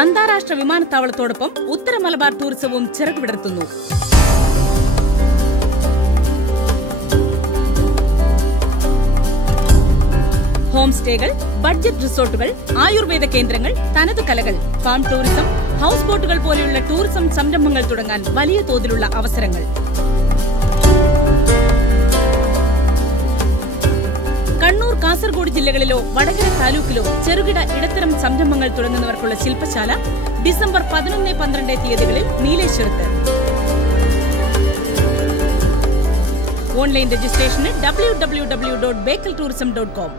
അന്താരാഷ്ട്ര വിമാനത്താവളത്തോടൊപ്പം ഉത്തര Malabar ടൂറിസവും ചിറകുവിടർത്തുന്നു. Home സ്റ്റേകൾ, budget റിസോർട്ടുകൾ, ആയുർവേദ കേന്ദ്രങ്ങൾ, തനതു കലകൾ, ഫാം ടൂറിസം, ഹൌസ് ബോട്ടുകൾ പോലെയുള്ള ടൂറിസം സംരംഭങ്ങൾ തുടങ്ങാൻ വലിയ തോതിലുള്ള അവസരങ്ങൾ. കണ്ണൂർ, കാസർഗോഡ് ജില്ലകളിലോ വടകര താലൂക്കിലോ ചെറുകിട ഇടത്തരം സംരംഭങ്ങൾ തുടങ്ങുന്നവർക്കുള്ള ശില്പശാല ഡിസംബർ 11-12 തീയതികളിൽ നീലേശ്വരത്ത്. Online registration www.bakeltourism.com